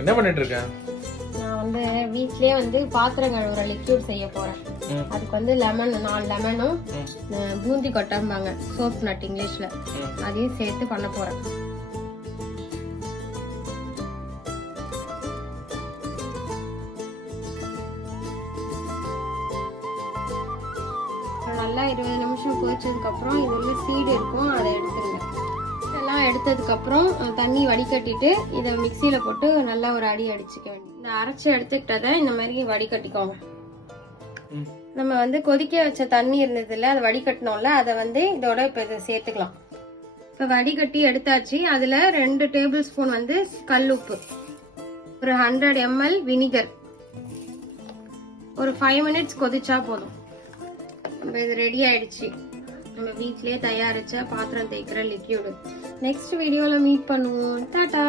என்ன பண்ணிட்டு இருக்க நான் வந்து வீட்லயே வந்து பாத்திரம் கழுவுற லிக்யூட் செய்ய போறேன். அதுக்கு வந்து லெமன் நாலு லெமனும். பூந்தி கொட்டம்பாங்க சோப் நட் இங்கிலீஷ்ல. அதையும் சேர்த்து பண்ண போறேன் நல்லா இருபது நிமிஷம் கொதிச்சதுக்கு அப்புறம் இது உள்ள சீடு இருக்கும் அதை எடுத்துருங்க இதெல்லாம் எடுத்ததுக்கு அப்புறம் அஹ், தண்ணி வடிகட்டிட்டு இதை மிக்சியில போட்டு நல்லா ஒரு அடி அடிச்சுக்க வேண்டியது. இந்த அரைச்சு எடுத்துக்கிட்டதை இந்த மாதிரி வடிகட்டிக்கோங்க. நம்ம வந்து கொதிக்க வச்ச தண்ணி இருந்ததுல அதை வடிகட்டினோம்ல அதை வந்து இதோட இப்ப இதை சேர்த்துக்கலாம். இப்ப வடிகட்டி எடுத்தாச்சு அதுல ரெண்டு டேபிள் ஸ்பூன் வந்து கல் உப்பு. ஒரு ஹண்ட்ரட் எம்எல் வினிகர். ஒரு ஃபைவ் மினிட்ஸ் கொதிச்சா போதும். நம்ம இது ரெடி ஆயிடுச்சு. நம்ம வீட்லயே தயாரிச்ச பாத்திரம் தேய்க்கிற லிக்யூடு நெக்ஸ்ட் வீடியோல மீட் பண்ணுவோம். டாடா!